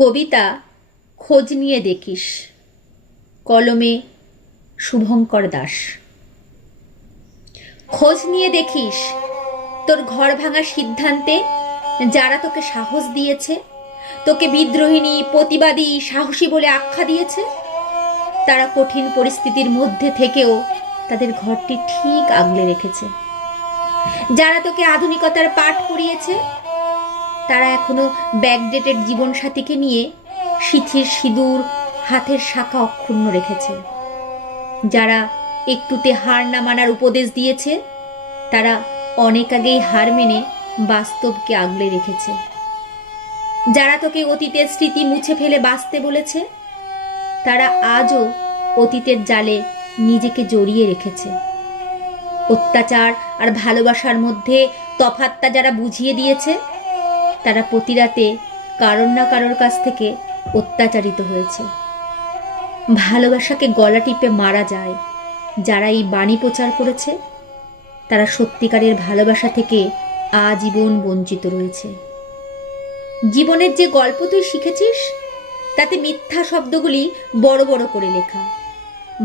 কবিতা খোঁজ নিয়ে দেখিস। কলমে শুভঙ্কর দাস। খোঁজ নিয়ে দেখিস তোর ঘর ভাঙার সিদ্ধান্তে যারা তোকে সাহস দিয়েছে, তোকে বিদ্রোহিণী, প্রতিবাদী, সাহসী বলে আখ্যা দিয়েছে, তারা কঠিন পরিস্থিতির মধ্যে থেকেও তাদের ঘরটি ঠিক আগলে রেখেছে। যারা তোকে আধুনিকতার পাঠ পড়িয়েছে তারা এখনও ব্যাকডেটেড জীবনসাথীকে নিয়ে শিথির সিঁদুর, হাতের শাখা অক্ষুণ্ণ রেখেছে। যারা একটুতে হার না মানার উপদেশ দিয়েছে, তারা অনেক আগেই হার মেনে বাস্তবকে আগলে রেখেছে। যারা তোকে অতীতের স্মৃতি মুছে ফেলে বাঁচতে বলেছে, তারা আজও অতীতের জালে নিজেকে জড়িয়ে রেখেছে। অত্যাচার আর ভালোবাসার মধ্যে তফাতটা যারা বুঝিয়ে দিয়েছে তারা প্রতিরাতে কারোর না কারোর কাছ থেকে অত্যাচারিত হয়েছে। ভালোবাসাকে গলা টিপে মারা যায় যারা এই বাণী প্রচার করেছে। তারা সত্যিকারের ভালোবাসা থেকে আজীবন বঞ্চিত রয়েছে। জীবনের যে গল্প তুই শিখেছিস, তাতে মিথ্যা শব্দগুলি বড় বড় করে লেখা।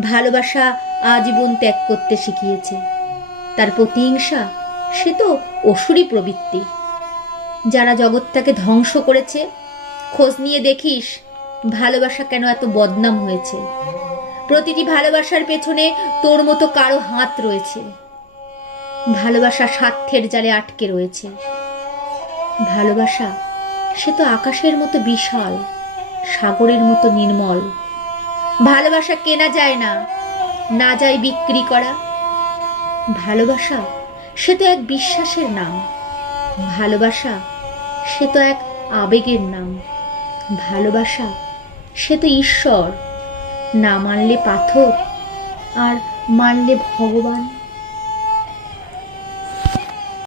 ভালোবাসা আজীবন ত্যাগ করতে শিখিয়েছে। তার প্রতিহিংসা, সে তো অসুরই প্রবৃত্তি। যারা জগৎটাকে ধ্বংস করেছে, খোঁজ নিয়ে দেখিস ভালোবাসা কেন এত বদনাম হয়েছে। প্রতিটি ভালোবাসার পেছনে তোর মতো কারও হাত রয়েছে। ভালোবাসা স্বার্থের জালে আটকে রয়েছে। ভালোবাসা, সে তো আকাশের মতো বিশাল, সাগরের মতো নির্মল। ভালোবাসা কেনা যায় না না যায় বিক্রি করা। ভালোবাসা, সে তো এক বিশ্বাসের নাম। ভালোবাসা সে তো এক আবেগের নাম। ভালোবাসা, সে তো ঈশ্বর। না মানলে পাথর, আর মানলে ভগবান।